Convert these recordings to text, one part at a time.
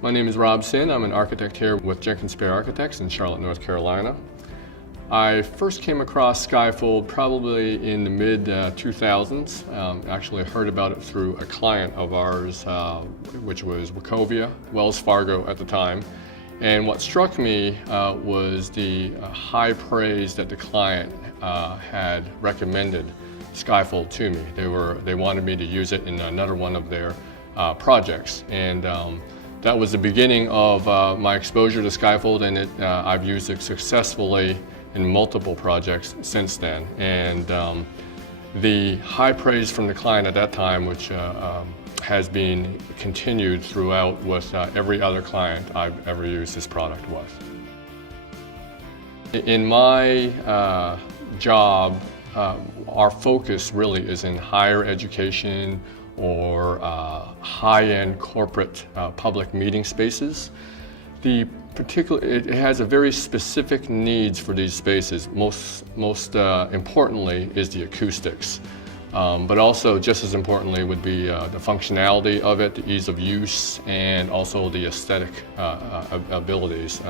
My name is Hsin. I'm an architect here with Jenkins Peer Architects in Charlotte, North Carolina. I first came across Skyfold probably in the mid-2000s. Actually heard about it through a client of ours, which was Wachovia, Wells Fargo at the time. And what struck me was the high praise that the client had recommended Skyfold to me. They wanted me to use it in another one of their projects. And that was the beginning of my exposure to Skyfold, and I've used it successfully in multiple projects since then. And the high praise from the client at that time, which has been continued throughout with every other client I've ever used this product with. In my job, our focus really is in higher education or high-end corporate public meeting spaces. It has a very specific needs for these spaces. Most importantly is the acoustics, but also just as importantly would be the functionality of it, the ease of use, and also the aesthetic abilities.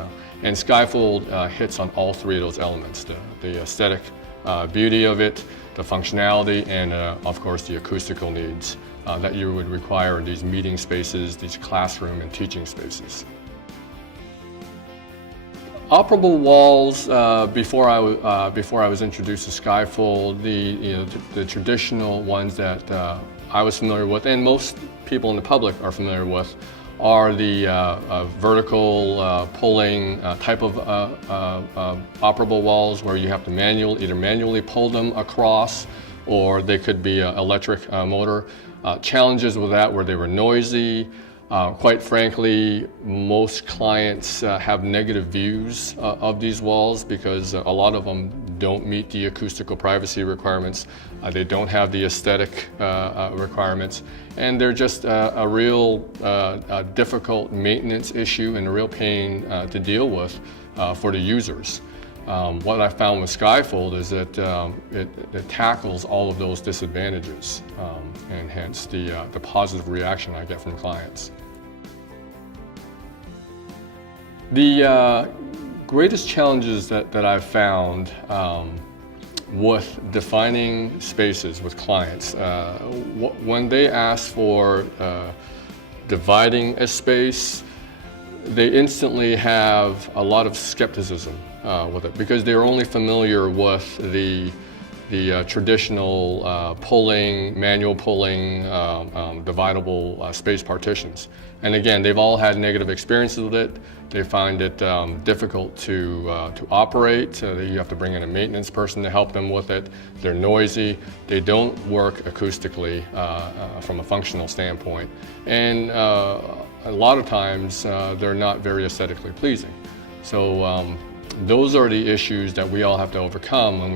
And Skyfold hits on all three of those elements: the aesthetic beauty of it, the functionality, and of course the acoustical needs that you would require in these meeting spaces, these classroom and teaching spaces. Operable walls, before I was introduced to Skyfold, the traditional ones that I was familiar with, and most people in the public are familiar with, are the vertical pulling type of operable walls, where you have to either manually pull them across, or they could be an electric motor. Challenges with that were they were noisy. Quite frankly, most clients have negative views of these walls because a lot of them don't meet the acoustical privacy requirements. They don't have the aesthetic requirements, and they're just a real difficult maintenance issue and a real pain to deal with for the users. What I found with Skyfold is that it tackles all of those disadvantages, and hence the positive reaction I get from clients. The greatest challenges that I've found with defining spaces with clients, when they ask for dividing a space, they instantly have a lot of skepticism with it, because they're only familiar with the traditional manual pulling, dividable space partitions. And again, they've all had negative experiences with it. They find it difficult to operate. You have to bring in a maintenance person to help them with it. They're noisy. They don't work acoustically from a functional standpoint. And a lot of times they're not very aesthetically pleasing. So those are the issues that we all have to overcome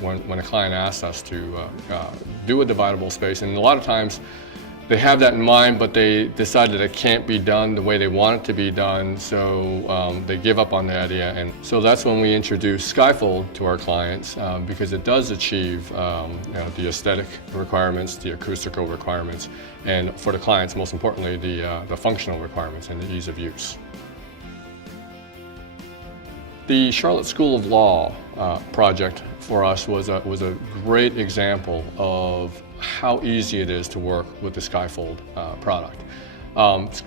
when a client asks us to do a dividable space. And a lot of times they have that in mind, but they decide that it can't be done the way they want it to be done, so they give up on the idea. And so that's when we introduce Skyfold to our clients, because it does achieve the aesthetic requirements, the acoustical requirements, and for the clients, most importantly, the functional requirements and the ease of use. The Charlotte School of Law project for us was a great example of how easy it is to work with the Skyfold product.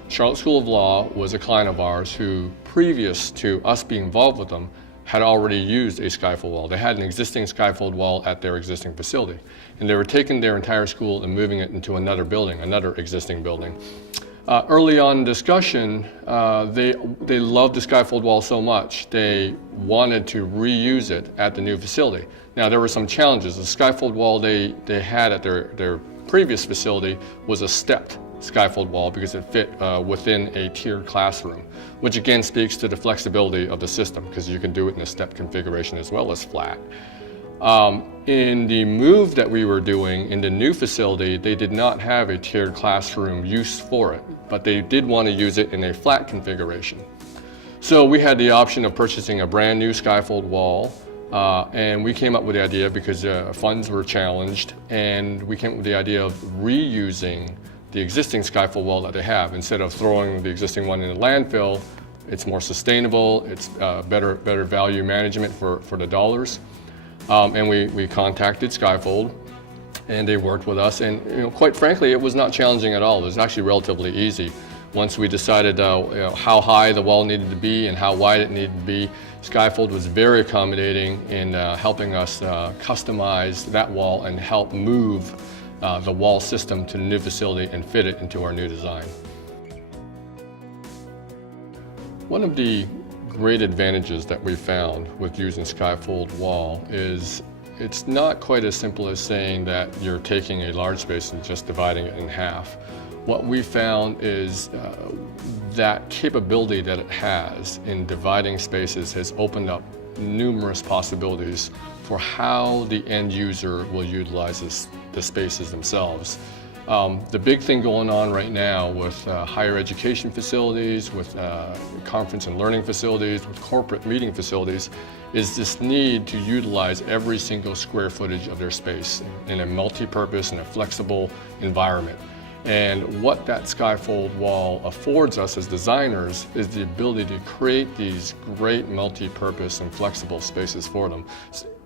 Charlotte School of Law was a client of ours who, previous to us being involved with them, had already used a Skyfold wall. They had an existing Skyfold wall at their existing facility, and they were taking their entire school and moving it into another building, another existing building. Early on in discussion, they loved the Skyfold wall so much, they wanted to reuse it at the new facility. Now, there were some challenges. The Skyfold wall they had at their previous facility was a stepped Skyfold wall because it fit within a tiered classroom, which again speaks to the flexibility of the system, because you can do it in a step configuration as well as flat. In the move that we were doing in the new facility, they did not have a tiered classroom use for it, but they did want to use it in a flat configuration. So we had the option of purchasing a brand new Skyfold wall, and we came up with the idea because funds were challenged, and we came up with the idea of reusing the existing Skyfold wall that they have. Instead of throwing the existing one in the landfill, it's more sustainable, it's better value management for the dollars. And we contacted Skyfold, and they worked with us, and quite frankly, it was not challenging at all. It was actually relatively easy. Once we decided how high the wall needed to be and how wide it needed to be, Skyfold was very accommodating in helping us customize that wall and help move the wall system to the new facility and fit it into our new design. One of the great advantages that we found with using Skyfold wall is it's not quite as simple as saying that you're taking a large space and just dividing it in half. What we found is that capability that it has in dividing spaces has opened up numerous possibilities for how the end user will utilize the spaces themselves. The big thing going on right now with higher education facilities, with conference and learning facilities, with corporate meeting facilities, is this need to utilize every single square footage of their space in a multi-purpose and a flexible environment. And what that Skyfold wall affords us as designers is the ability to create these great multi-purpose and flexible spaces for them.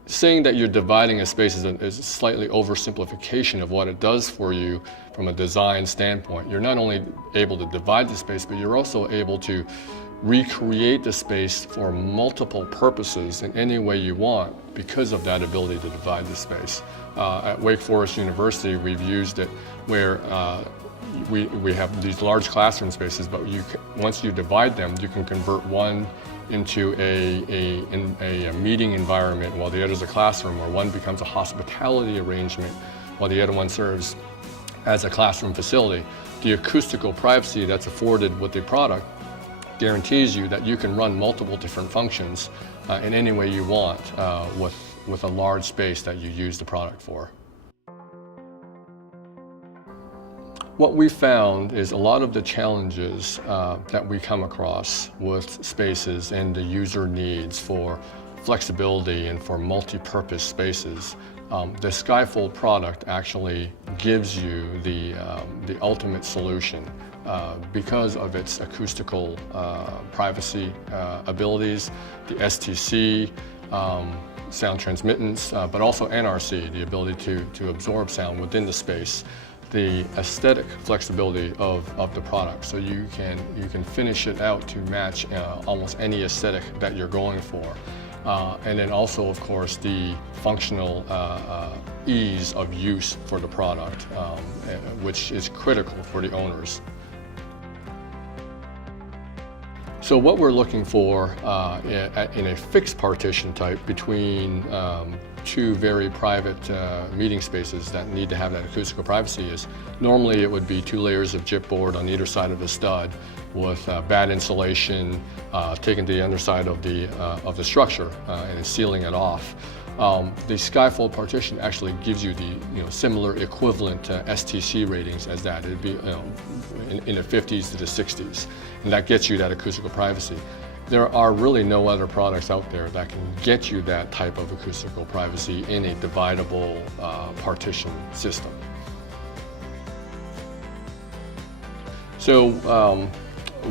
Saying that you're dividing a space is a slightly oversimplification of what it does for you from a design standpoint. You're not only able to divide the space, but you're also able to recreate the space for multiple purposes in any way you want because of that ability to divide the space. At Wake Forest University, we've used it where we have these large classroom spaces, but once you divide them, you can convert one into a meeting environment while the other is a classroom, or one becomes a hospitality arrangement while the other one serves as a classroom facility. The acoustical privacy that's afforded with the product guarantees you that you can run multiple different functions in any way you want with a large space that you use the product for. What we found is a lot of the challenges that we come across with spaces and the user needs for flexibility and for multi-purpose spaces. The Skyfold product actually gives you the ultimate solution because of its acoustical privacy abilities, the STC, sound transmittance, but also NRC, the ability to absorb sound within the space. The aesthetic flexibility of the product, so you can finish it out to match almost any aesthetic that you're going for. And then also, of course, the functional ease of use for the product, which is critical for the owners. So what we're looking for in a fixed partition type between two very private meeting spaces that need to have that acoustical privacy is normally it would be 2 layers of chipboard on either side of the stud with bad insulation taken to the underside of the structure and sealing it off. The Skyfold partition actually gives you the similar equivalent STC ratings as that. It'd be in the 50s to the 60s, and that gets you that acoustical privacy. There are really no other products out there that can get you that type of acoustical privacy in a dividable partition system. So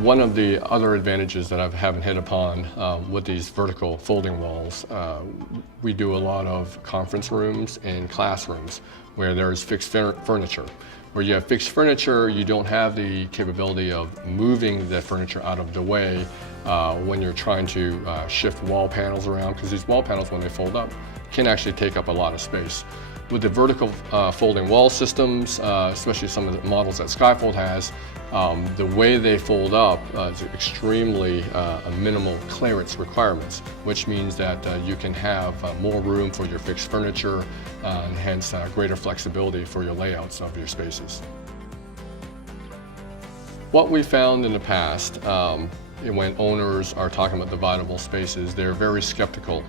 one of the other advantages that I haven't hit upon with these vertical folding walls, we do a lot of conference rooms and classrooms where there's fixed furniture. Where you have fixed furniture, you don't have the capability of moving the furniture out of the way when you're trying to shift wall panels around, because these wall panels, when they fold up, can actually take up a lot of space. With the vertical folding wall systems, especially some of the models that Skyfold has, the way they fold up is extremely minimal clearance requirements, which means that you can have more room for your fixed furniture and hence greater flexibility for your layouts of your spaces. What we found in the past, when owners are talking about dividable spaces, they're very skeptical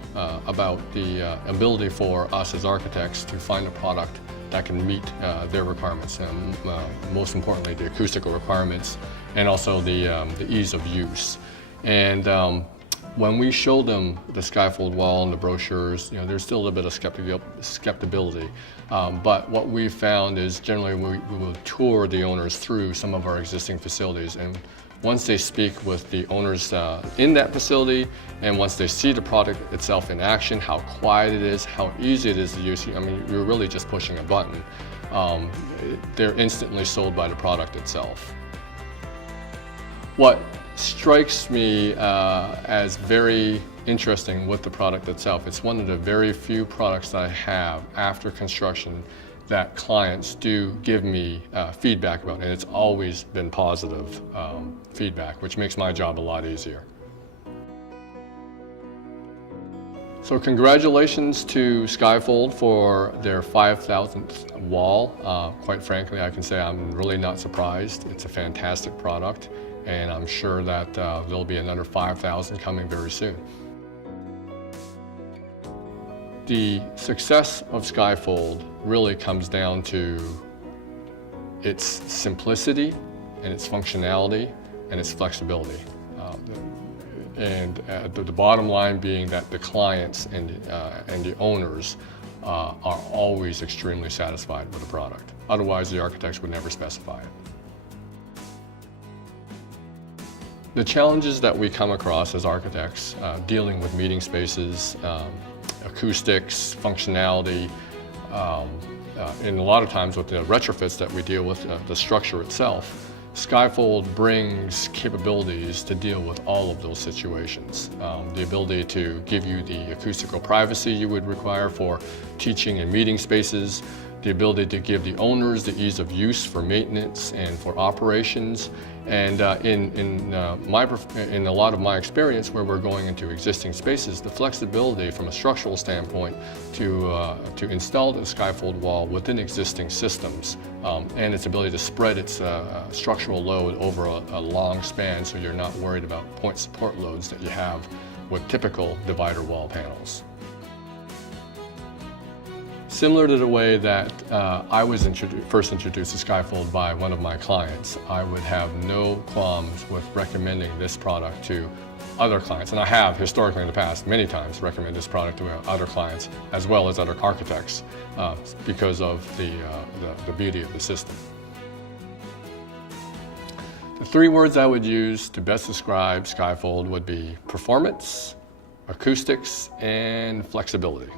about the ability for us as architects to find a product that can meet their requirements, and most importantly, the acoustical requirements, and also the ease of use. And When we show them the Skyfold wall and the brochures, there's still a little bit of skepticism. But what we found is generally we will tour the owners through some of our existing facilities, and once they speak with the owners in that facility, and once they see the product itself in action, how quiet it is, how easy it is to use, you're really just pushing a button. They're instantly sold by the product itself. What strikes me as very interesting with the product itself, it's one of the very few products that I have after construction that clients do give me feedback about, and it's always been positive feedback, which makes my job a lot easier. So congratulations to Skyfold for their 5,000th wall. Quite frankly, I can say I'm really not surprised. It's a fantastic product, and I'm sure that there'll be another 5,000 coming very soon. The success of Skyfold really comes down to its simplicity and its functionality and its flexibility. And the bottom line being that the clients and the owners are always extremely satisfied with the product. Otherwise, the architects would never specify it. The challenges that we come across as architects, dealing with meeting spaces, acoustics, functionality, and a lot of times with the retrofits that we deal with, the structure itself, Skyfold brings capabilities to deal with all of those situations. The ability to give you the acoustical privacy you would require for teaching and meeting spaces, the ability to give the owners the ease of use for maintenance and for operations. And in a lot of my experience where we're going into existing spaces, the flexibility from a structural standpoint to install the Skyfold wall within existing systems, and its ability to spread its structural load over a long span, so you're not worried about point support loads that you have with typical divider wall panels. Similar to the way that I was first introduced to Skyfold by one of my clients, I would have no qualms with recommending this product to other clients. And I have historically in the past many times recommended this product to other clients as well as other architects because of the beauty of the system. The three words I would use to best describe Skyfold would be performance, acoustics, and flexibility.